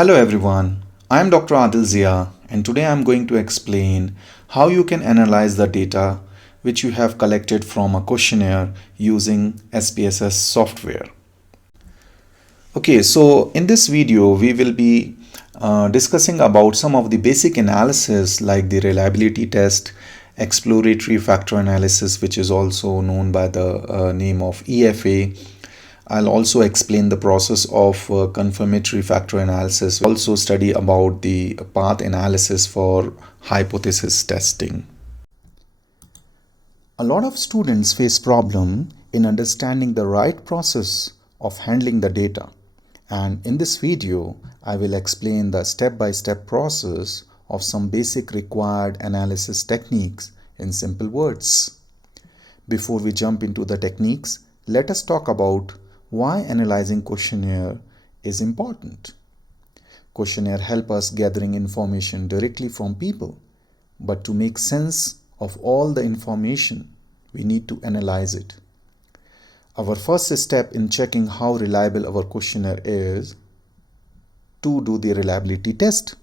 Hello everyone, I am Dr. Adil Zia and today I am going to explain how you can analyze the data which you have collected from a questionnaire using SPSS software. Okay, so in this video we will be discussing about some of the basic analysis like the reliability test, exploratory factor analysis, which is also known by the name of EFA. I'll also explain the process of confirmatory factor analysis. We'll also study about the path analysis for hypothesis testing. A lot of students face problem in understanding the right process of handling the data. And in this video, I will explain the step-by-step process of some basic required analysis techniques in simple words. Before we jump into the techniques, let us talk about why analyzing questionnaire is important. Questionnaire help us gathering information directly from people, but to make sense of all the information, we need to analyze it. Our first step in checking how reliable our questionnaire is to do the reliability test.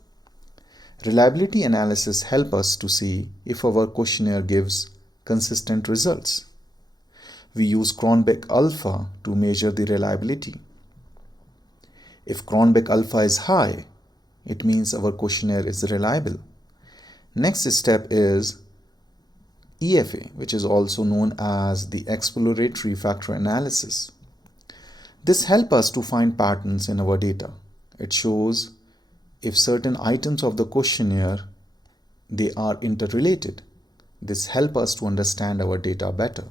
Reliability analysis help us to see if our questionnaire gives consistent results. We use Cronbach alpha to measure the reliability. If Cronbach alpha is high, it means our questionnaire is reliable. Next step is EFA, which is also known as the exploratory factor analysis. This helps us to find patterns in our data. It shows if certain items of the questionnaire they are interrelated. This helps us to understand our data better.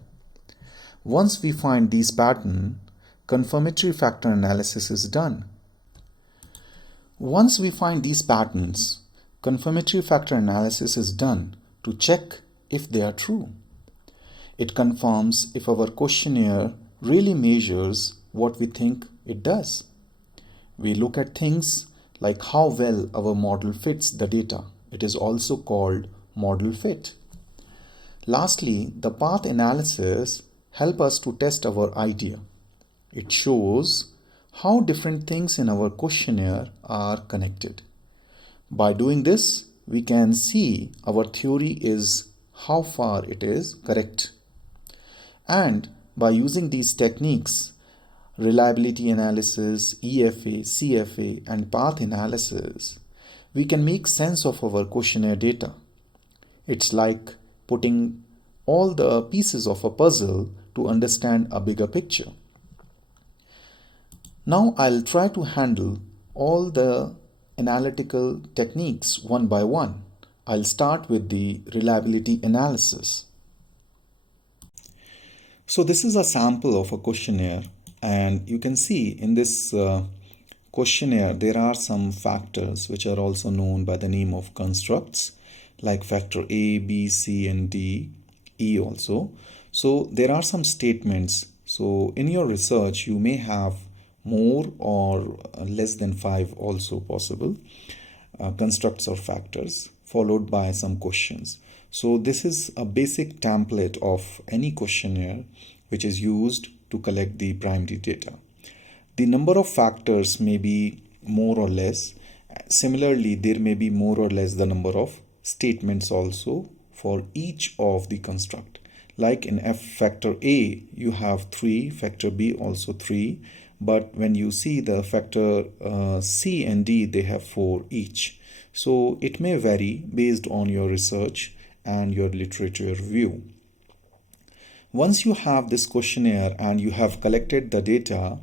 Once we find these patterns, confirmatory factor analysis is done. Once we find these patterns, confirmatory factor analysis is done to check if they are true. It confirms if our questionnaire really measures what we think it does. We look at things like how well our model fits the data. It is also called model fit. Lastly, the path analysis help us to test our idea. It shows how different things in our questionnaire are connected. By doing this, we can see our theory is how far it is correct. And by using these techniques, reliability analysis, EFA, CFA, and path analysis, we can make sense of our questionnaire data. It's like putting all the pieces of a puzzle to understand a bigger picture. Now I'll try to handle all the analytical techniques one by one. I'll start with the reliability analysis. So this is a sample of a questionnaire, and you can see in this questionnaire there are some factors which are also known by the name of constructs, like factor A, B, C, and D, E also. So there are some statements. So in your research you may have more or less than 5 also possible constructs or factors followed by some questions. So this is a basic template of any questionnaire which is used to collect the primary data. The number of factors may be more or less. Similarly, there may be more or less the number of statements also for each of the construct. Like in F factor A, you have 3, factor B also 3, but when you see the factor C and D, they have 4 each. So it may vary based on your research and your literature review. Once you have this questionnaire and you have collected the data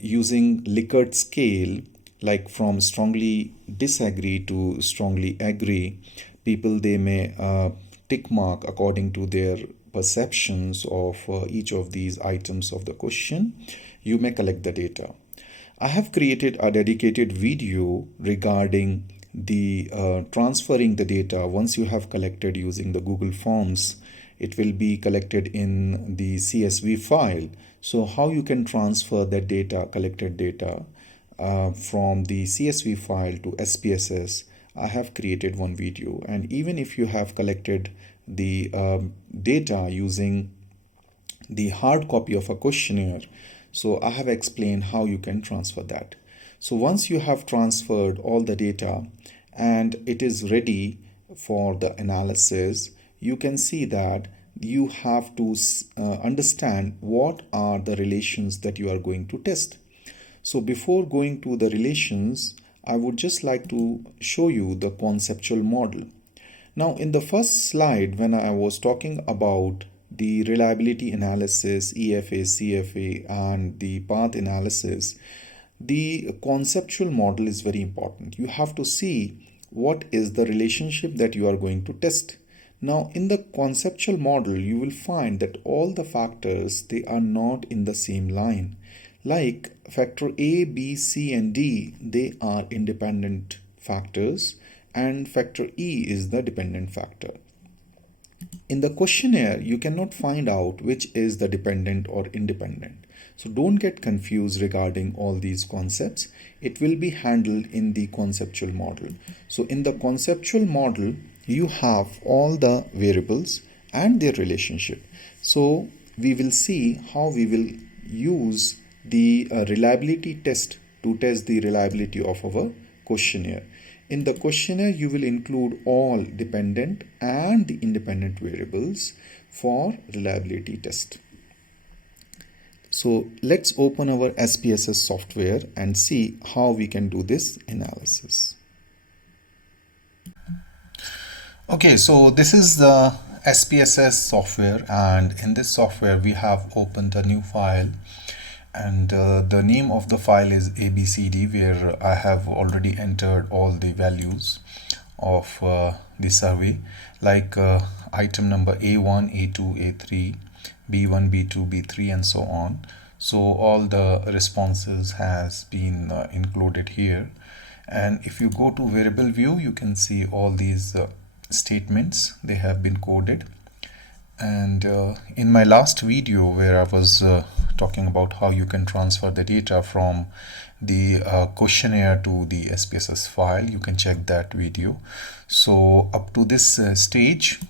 using Likert scale, like from strongly disagree to strongly agree, people they may tick mark according to their perceptions of each of these items of the question. You may collect the data. I have created a dedicated video regarding the transferring the data. Once you have collected using the Google Forms, it will be collected in the CSV file. So how you can transfer that data, collected data from the CSV file to SPSS, I have created one video. And even if you have collected the data using the hard copy of a questionnaire, so I have explained how you can transfer that. So once you have transferred all the data and it is ready for the analysis, you can see that you have to understand what are the relations that you are going to test. So before going to the relations, I would just like to show you the conceptual model. Now, in the first slide, when I was talking about the reliability analysis, EFA, CFA, and the path analysis, the conceptual model is very important. You have to see what is the relationship that you are going to test. Now, in the conceptual model, you will find that all the factors, they are not in the same line. Like factor A, B, C, and D, they are independent factors, and factor E is the dependent factor. In the questionnaire, you cannot find out which is the dependent or independent. So don't get confused regarding all these concepts. It will be handled in the conceptual model. So in the conceptual model, you have all the variables and their relationship. So we will see how we will use the reliability test to test the reliability of our questionnaire. In the questionnaire, you will include all dependent and the independent variables for reliability test. So let's open our SPSS software and see how we can do this analysis. Okay, so this is the SPSS software, and in this software we have opened a new file, and the name of the file is ABCD, where I have already entered all the values of the survey, like item number A1, A2, A3, B1, B2, B3, and so on. So all the responses has been included here, and if you go to variable view, you can see all these statements, they have been coded. And in my last video, where I was talking about how you can transfer the data from the questionnaire to the SPSS file, you can check that video. So up to this stage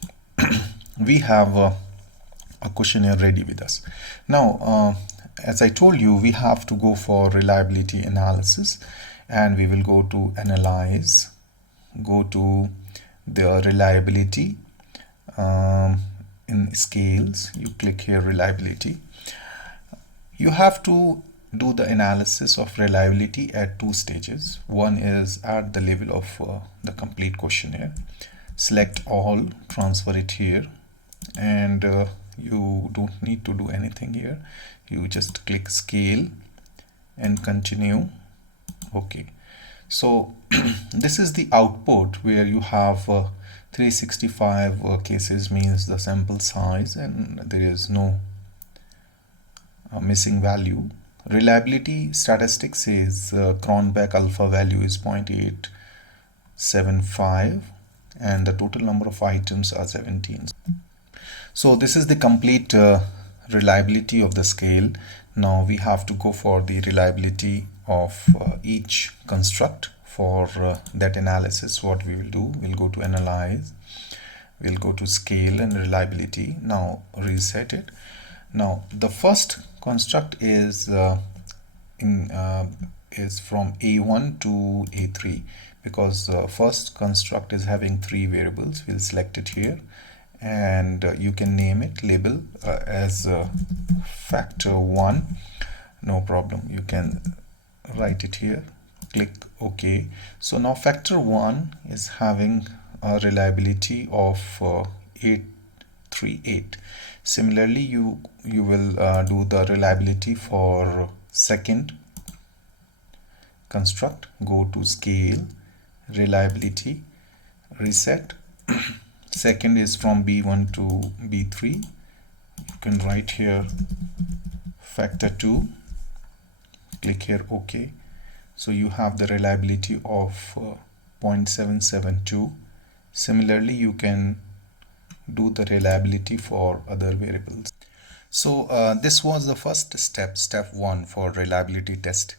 we have a questionnaire ready with us. Now as I told you, we have to go for reliability analysis, and we will go to analyze, go to the reliability, in scales, you click here reliability. You have to do the analysis of reliability at two stages. One is at the level of the complete questionnaire. Select all, transfer it here, and you don't need to do anything here. You just click scale and continue. Okay, so this is the output where you have 365 cases, means the sample size, and there is no missing value. Reliability statistics says Cronbach alpha value is 0.875 and the total number of items are 17. So this is the complete reliability of the scale. Now we have to go for the reliability of each construct. For that analysis, what we will do, we'll go to analyze, we'll go to scale and reliability. Now reset it. Now the first construct is from A1 to A3, because first construct is having three variables. We'll select it here, and you can name it, label as factor 1, no problem. You can write it here, click OK. So now factor 1 is having a reliability of 838. Similarly, you will do the reliability for second construct. Go to scale, reliability, reset. Second is from B1 to B3. You can write here factor 2, click here OK. So you have the reliability of 0.772. Similarly, you can do the reliability for other variables. So this was the first step, step 1 for reliability test,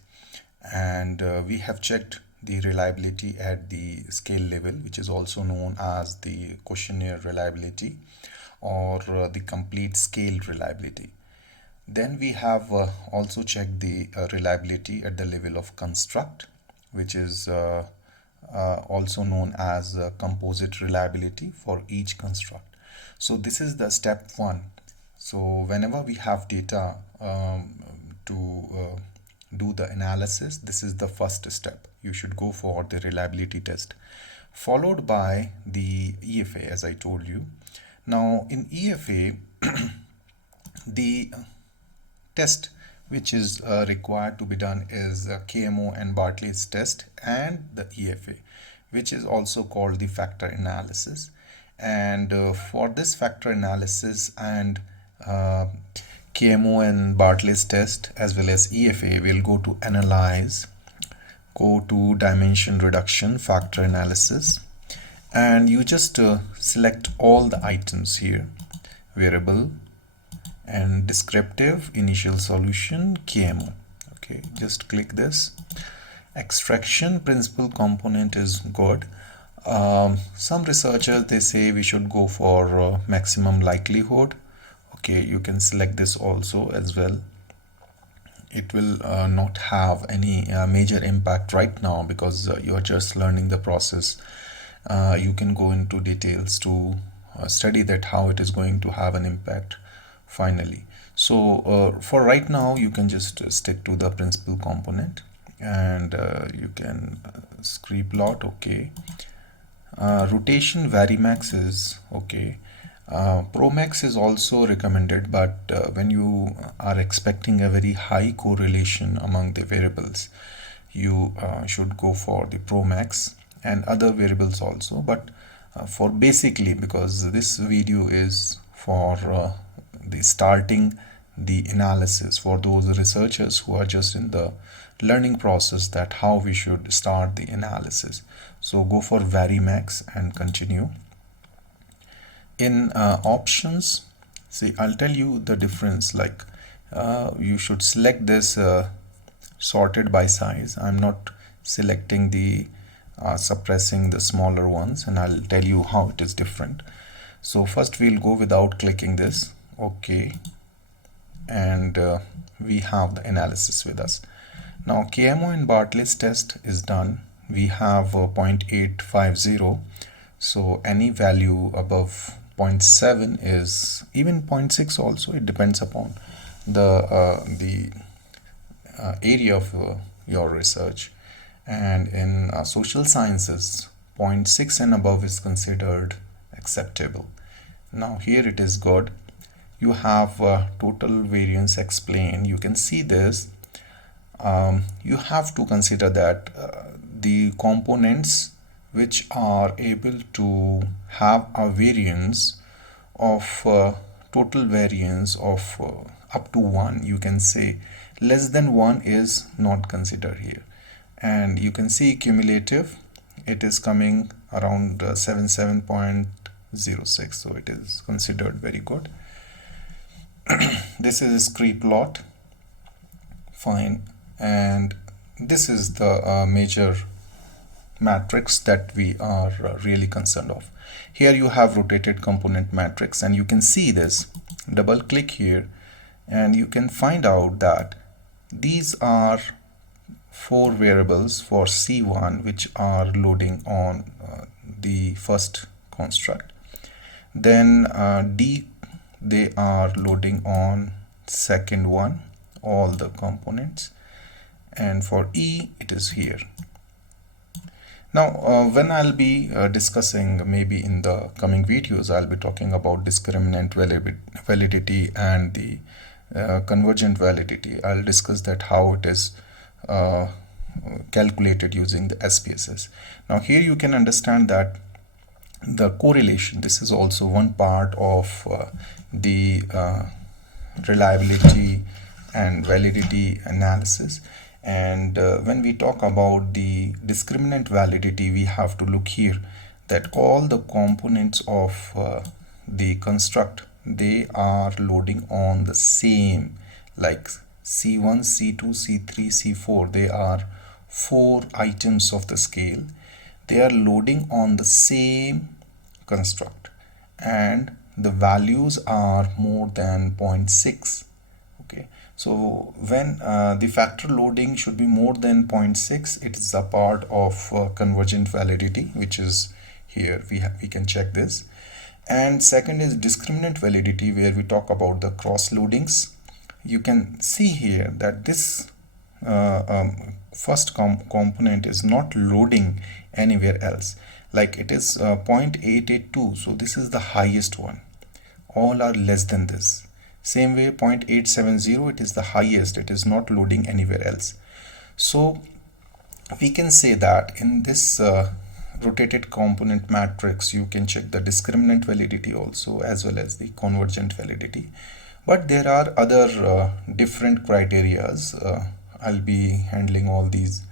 and we have checked the reliability at the scale level, which is also known as the questionnaire reliability or the complete scale reliability. Then we have also checked the reliability at the level of construct, which is also known as composite reliability for each construct. So this is the step one. So whenever we have data to do the analysis, this is the first step. You should go for the reliability test, followed by the EFA, as I told you. Now in EFA, the test which is required to be done is KMO and Bartlett's test and the EFA, which is also called the factor analysis. And for this factor analysis and KMO and Bartlett's test as well as EFA, we'll go to analyze, go to dimension reduction, factor analysis, and you just select all the items here: variable and descriptive, initial solution, KMO. Okay, just click this. Extraction principal component is good. Some researchers, they say we should go for maximum likelihood. Okay, you can select this also as well. It will not have any major impact right now because you are just learning the process. You can go into details to study that how it is going to have an impact finally. So for right now, you can just stick to the principal component, and you can scree plot. Okay, rotation varimax is okay. Promax is also recommended, but when you are expecting a very high correlation among the variables, you should go for the Promax and other variables also. But for basically, because this video is for the starting the analysis for those researchers who are just in the learning process, that how we should start the analysis. So go for varimax and continue. In options, see, I'll tell you the difference. Like you should select this sorted by size. I'm not selecting the suppressing the smaller ones, and I'll tell you how it is different. So first we'll go without clicking this. Okay, and we have the analysis with us. Now KMO and Bartlett's test is done. We have 0.850. So any value above 0.7 is, even 0.6 also, it depends upon the area of your research. And in social sciences, 0.6 and above is considered acceptable. Now here it is good. You have total variance explained. You can see this. You have to consider that the components which are able to have a variance of total variance of up to 1, you can say less than 1 is not considered here. And you can see cumulative, it is coming around 77.06, so it is considered very good. This is a scree plot, fine, and this is the major matrix that we are really concerned of. Here you have rotated component matrix, and you can see this. Double click here and you can find out that these are 4 variables for C1 which are loading on the first construct. Then D, they are loading on second one, all the components, and for E it is here. Now when I'll be discussing, maybe in the coming videos, I'll be talking about discriminant validity and the convergent validity. I'll discuss that how it is calculated using the SPSS. Now here you can understand that the correlation, this is also one part of the reliability and validity analysis. And when we talk about the discriminant validity, we have to look here that all the components of the construct, they are loading on the same, like C1, C2, C3, C4, they are 4 items of the scale. They are loading on the same construct and the values are more than 0.6. Okay, So when the factor loading should be more than 0.6, it is a part of convergent validity, which is here. We can check this. And second is discriminant validity, where we talk about the cross loadings. You can see here that this first component is not loading anywhere else, like it is 0.882, so this is the highest one. All are less than this. Same way 0.870, it is the highest, it is not loading anywhere else. So we can say that in this rotated component matrix, you can check the discriminant validity also, as well as the convergent validity. But there are other different criterias. I'll be handling all these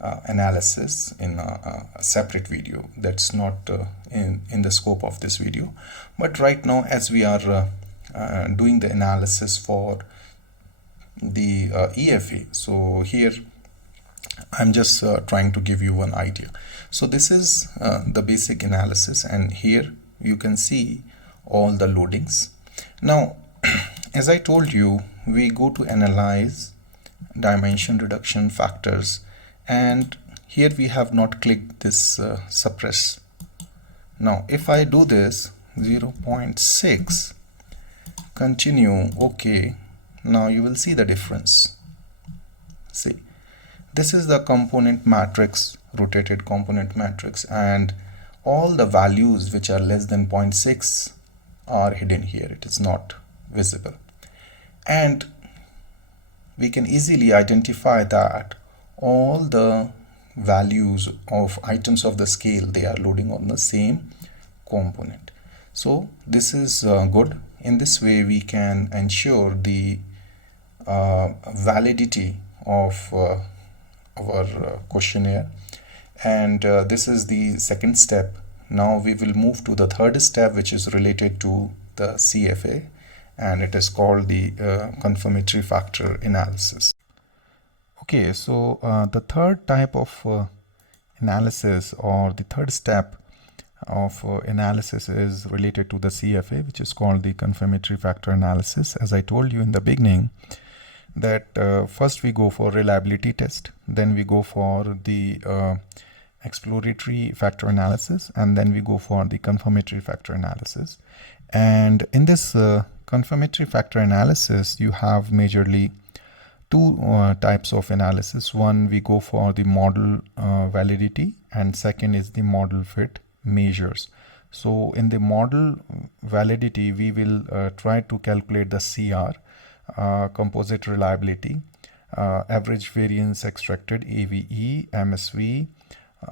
analysis in a separate video. That's not in the scope of this video. But right now, as we are doing the analysis for the EFA, so here I'm just trying to give you one idea. So this is the basic analysis, and here you can see all the loadings. Now, as I told you, we go to analyze, dimension reduction factors, and here we have not clicked this suppress. Now if I do this 0.6, continue, okay, now you will see the difference. See, this is the component matrix, rotated component matrix, and all the values which are less than 0.6 are hidden here. It is not visible, and we can easily identify that all the values of items of the scale, they are loading on the same component. So this is good. In this way we can ensure the validity of our questionnaire, and this is the second step. Now we will move to the third step, which is related to the CFA, and it is called the confirmatory factor analysis. Okay, so the third type of analysis, or the third step of analysis, is related to the CFA, which is called the confirmatory factor analysis. As I told you in the beginning, that first we go for reliability test, then we go for the exploratory factor analysis, and then we go for the confirmatory factor analysis. And in this confirmatory factor analysis, you have majorly two types of analysis. One, we go for the model validity, and second is the model fit measures. So in the model validity, we will try to calculate the CR, composite reliability, average variance extracted, AVE, MSV,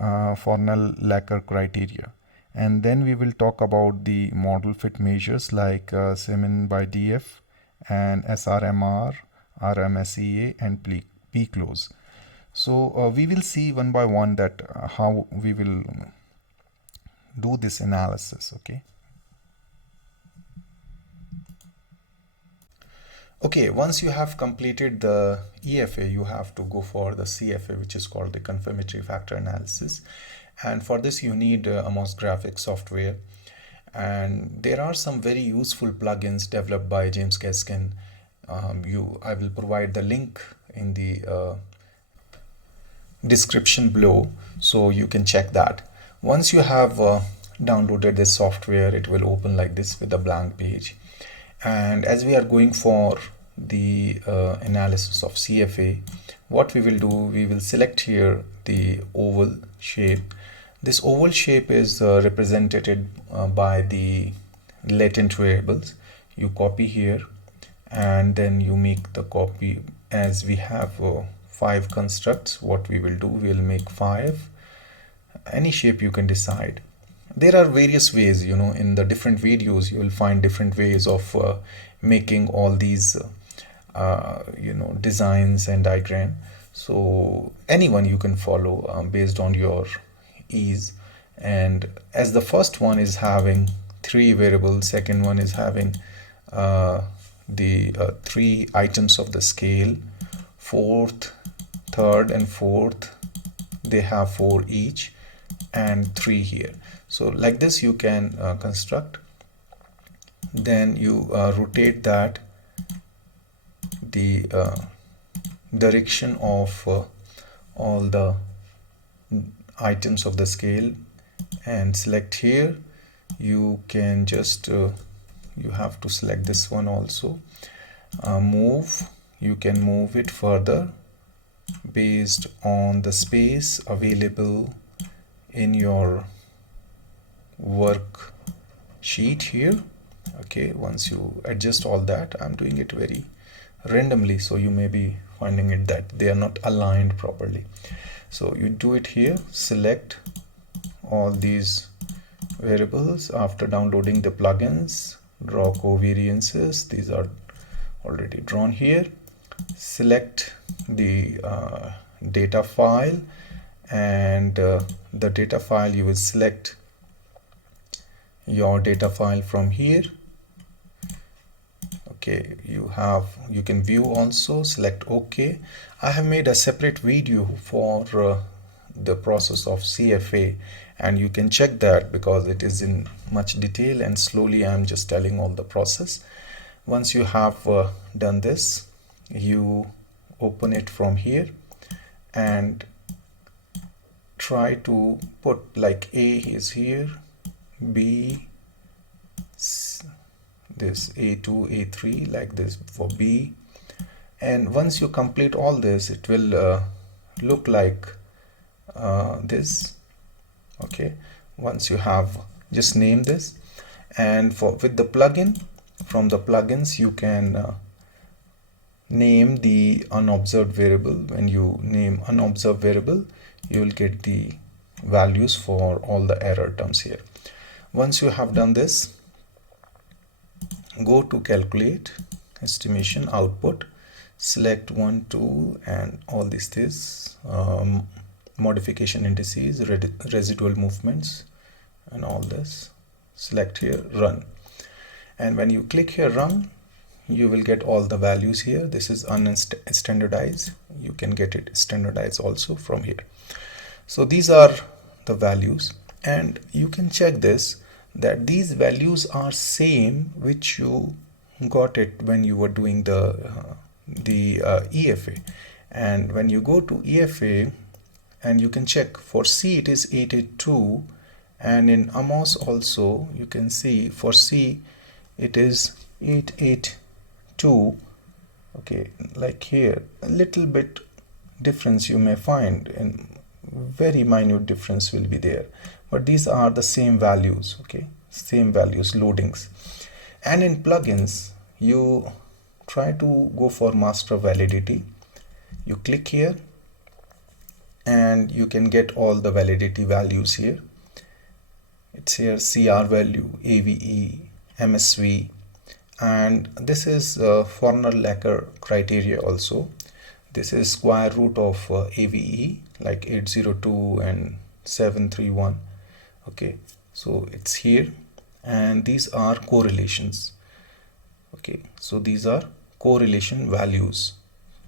Fornell-Lacker criteria. And then we will talk about the model fit measures like Semin by DF and SRMR, RMSEA, and P-close. So we will see one by one that how we will do this analysis. Okay, once you have completed the EFA, you have to go for the CFA, which is called the confirmatory factor analysis. And for this you need Amos graphics software, and there are some very useful plugins developed by James Gaskin. I will provide the link in the description below, so you can check that. Once you have downloaded this software, it will open like this with a blank page. And as we are going for the analysis of CFA, what we will do, we will select here the oval shape. This oval shape is represented by the latent variables. You copy here, and then you make the copy. As we have 5 constructs, what we will do, we'll make 5. Any shape you can decide. There are various ways, in the different videos you will find different ways of making all these designs and diagram. So anyone you can follow based on your ease. And as the first one is having 3 variables, second one is having the 3 items of the scale, fourth, third, and fourth, they have 4 each, and 3 here. So like this you can construct. Then you rotate that the direction of all the items of the scale and select here. You can just you have to select this one also. Move, you can move it further based on the space available in your worksheet here. Okay, once you adjust all that, I'm doing it very randomly, so you may be finding it that they are not aligned properly. So you do it here, select all these variables. After downloading the plugins, draw covariances, these are already drawn here. Select the data file, and the data file, you will select your data file from here. Okay, you can view also, select OK. I have made a separate video for the process of CFA, and you can check that because it is in much detail, and slowly I'm just telling all the process. Once you have done this, you open it from here and try to put, like, A is here, B, this A2, A3, like this for B. And once you complete all this, it will look like this. Okay, once you have, just name this. And with the plugin, from the plugins, you can name the unobserved variable. When you name unobserved variable, you will get the values for all the error terms here. Once you have done this, go to calculate, estimation, output, select 1, 2, and all this modification indices, residual movements, and all this. Select here, run. And when you click here, run, you will get all the values here. This is unstandardized. You can get it standardized also from here. So these are the values, and you can check this, that these values are same which you got it when you were doing the EFA. And when you go to EFA, and you can check for C, it is 882, and in AMOS also you can see for C it is 882. Okay, like here a little bit difference you may find, and very minute difference will be there, but these are the same values. Okay, same values, loadings. And in plugins, you try to go for master validity. You click here and you can get all the validity values here. It's here CR value, AVE, MSV, and this is Forner-Lacker criteria also. This is square root of AVE, like 802 and 731. Okay, so it's here, and these are correlations. Okay, so these are correlation values.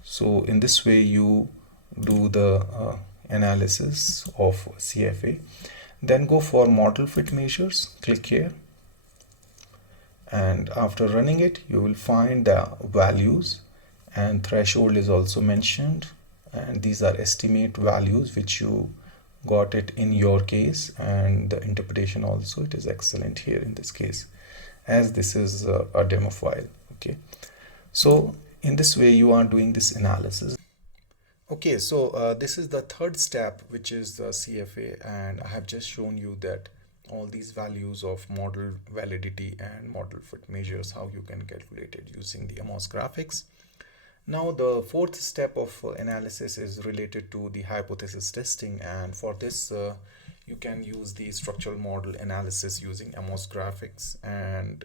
So in this way you do the analysis of CFA. Then go for model fit measures, click here, and after running it you will find the values, and threshold is also mentioned, and these are estimate values which you got it in your case, and the interpretation also, it is excellent here in this case, as this is a demo file. Okay, so in this way you are doing this analysis. Okay, so this is the third step, which is the CFA, and I have just shown you that all these values of model validity and model fit measures, how you can calculate it using the AMOS graphics. Now the fourth step of analysis is related to the hypothesis testing, and for this you can use the structural model analysis using AMOS graphics. And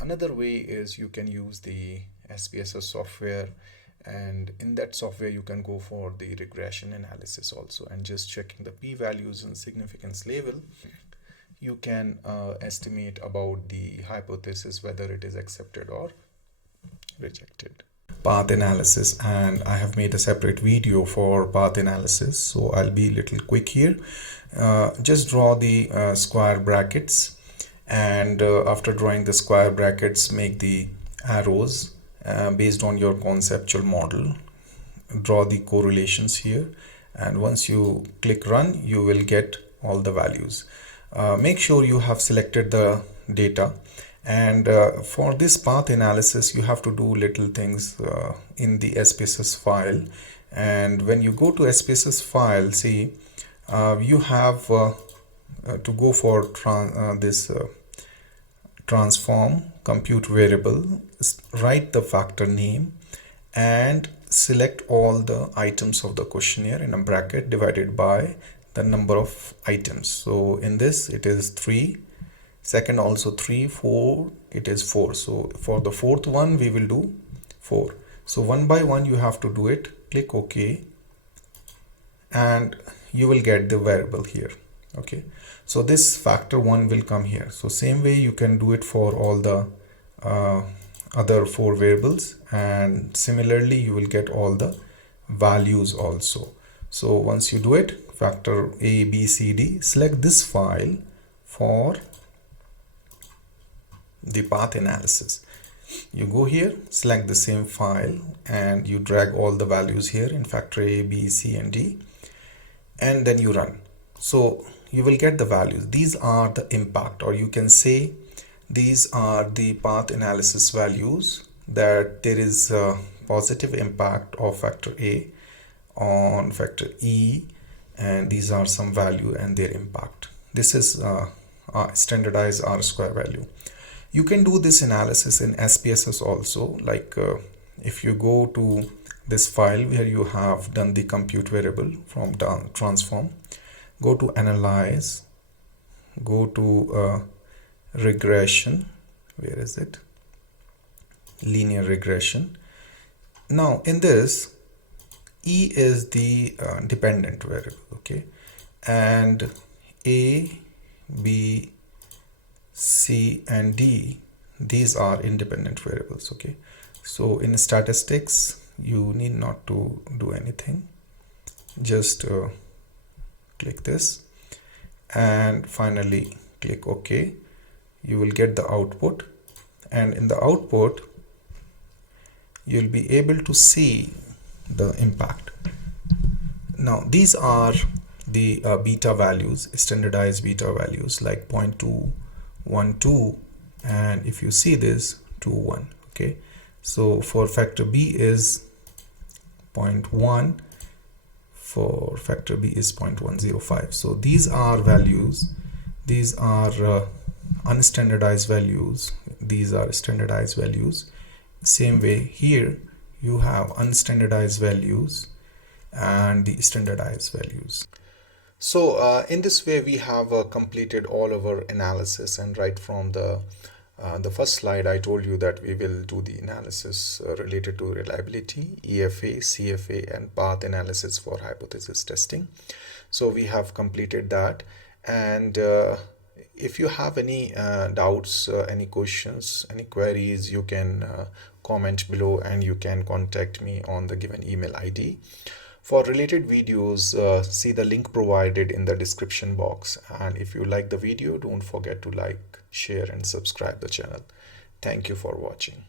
another way is you can use the SPSS software, and in that software you can go for the regression analysis also, and just checking the p-values and significance level, you can estimate about the hypothesis whether it is accepted or rejected. Path analysis, and I have made a separate video for path analysis, so I'll be a little quick here. Just draw the square brackets, and after drawing the square brackets, make the arrows based on your conceptual model. Draw the correlations here, and once you click run, you will get all the values. Make sure you have selected the data, and for this path analysis you have to do little things in the SPSS file. And when you go to SPSS file, see, you have to go for this transform compute variable, write the factor name, and select all the items of the questionnaire in a bracket divided by the number of items. So in this it is 3, second also 3, 4, it is 4. So for the fourth one we will do 4. So one by one you have to do it. Click OK, and you will get the variable here. Okay, so this factor 1 will come here. So same way you can do it for all the other 4 variables, and similarly you will get all the values also. So once you do it, factor A, B, C, D, select this file for the path analysis. You go here, select the same file, and you drag all the values here in factor A, B, C, and D, and then you run. So you will get the values. These are the impact, or you can say these are the path analysis values, that there is a positive impact of factor A on factor E, and these are some value and their impact. This is standardized R-square value. You can do this analysis in SPSS also, like if you go to this file where you have done the compute variable from transform, go to analyze, go to regression, where is it, linear regression. Now in this, E is the dependent variable, okay, and A, B, C, and D, these are independent variables. Okay, so in statistics you need not to do anything, just click this and finally click OK. You will get the output, and in the output you'll be able to see the impact. Now these are the beta values, standardized beta values, like 0.212, and if you see this 2.1. okay, so for factor B is 0.1, for factor B is 0.105. so these are values, these are unstandardized values, these are standardized values. Same way here you have unstandardized values and the standardized values. So in this way we have completed all our analysis, and right from the first slide I told you that we will do the analysis related to reliability, EFA, CFA, and path analysis for hypothesis testing. So we have completed that, and if you have any doubts, any questions, any queries, you can comment below, and you can contact me on the given email ID. For related videos, see the link provided in the description box, and if you like the video, don't forget to like, share, and subscribe the channel. Thank you for watching.